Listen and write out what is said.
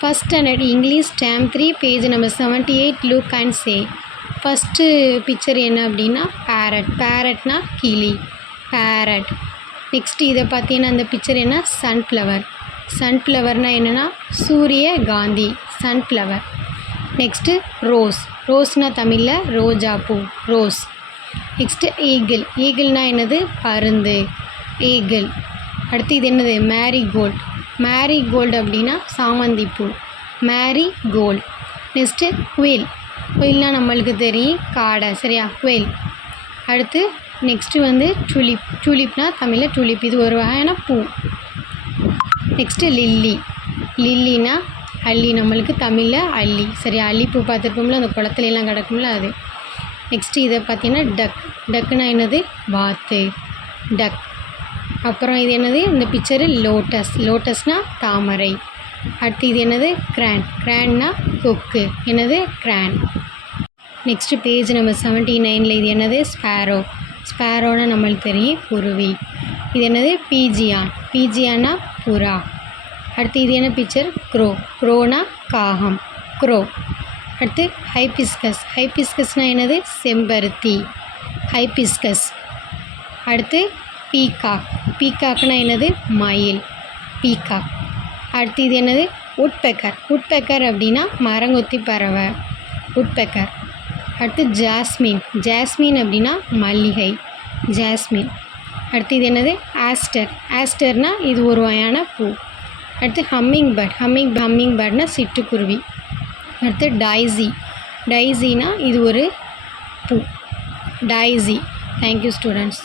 First standard English term 3 page number 78. Look and say. First picture என்ன அப்படின்னா parrot. parrotனா கிளி parrot. Next இதை பார்த்தீங்கன்னா அந்த பிக்சர் என்ன sunflower. sunflowerனா என்னென்னா சூரியகாந்தி sunflower. Next rose. ரோஸ்னா தமிழில் ரோஜாப்பூ ரோஸ். Next eagle. ஈகிள்னா என்னது பருந்து ஈகிள். அடுத்து இது என்னது மேரிகோல்ட். மேரிகோல்டு அப்படின்னா சாமந்திப்பூ மேரிகோல்ட். நெக்ஸ்ட்டு குயில். குயில்னால் நம்மளுக்கு தெரியும் காடை சரியா குயில். அடுத்து நெக்ஸ்ட்டு வந்து டுலிப். டுலிப்னா தமிழில் டுலிப் இது ஒரு வகையான பூ. Next lily. லில்லினா அல்லி நம்மளுக்கு தமிழில் அல்லி சரியா அல்லிப்பூ பார்த்துருப்போம்ல அந்த குளத்துலலாம் கிடக்கும்ல அது. நெக்ஸ்ட்டு இதை பார்த்தீங்கன்னா டக். டக்குனா என்னது வாத்து டக். அப்புறம் இது என்னது இந்த பிக்சரு லோட்டஸ். லோட்டஸ்னால் தாமரை. அடுத்து இது என்னது கிரான். கிரான்னா கொக்கு என்னது கிரான். நெக்ஸ்ட்டு பேஜ் நம்பர் 79 இது என்னது ஸ்பேரோ. ஸ்பேரோனா நம்மளுக்கு தெரியும் குருவி. இது என்னது பீஜியான். பீஜியானா புறா. அடுத்து இது என்ன பிக்சர் க்ரோ. க்ரோனா காகம் க்ரோ. அடுத்து ஹைபிஸ்கஸ். ஹைபிஸ்கஸ்னால் என்னது செம்பருத்தி ஹைபிஸ்கஸ். அடுத்து பீகாக். பீகாக்னா என்னது மயில் பீகாக். அடுத்து இது என்னது உட்பெக்கர். உட்பெக்கர் அப்படின்னா மரங்கொத்தி பறவை உட்பெக்கர். அடுத்து ஜாஸ்மின். ஜாஸ்மின் அப்படின்னா மல்லிகை ஜாஸ்மின். அடுத்து இது என்னது ஆஸ்டர். ஆஸ்டர்னால் இது ஒரு வகையான பூ. அடுத்து ஹம்மிங் பேர்ட். ஹம்மிங் பேர்ட்னால் சிட்டுக்குருவி. அடுத்து டைசி. டைசினா இது ஒரு பூ டைசி. Thank you students.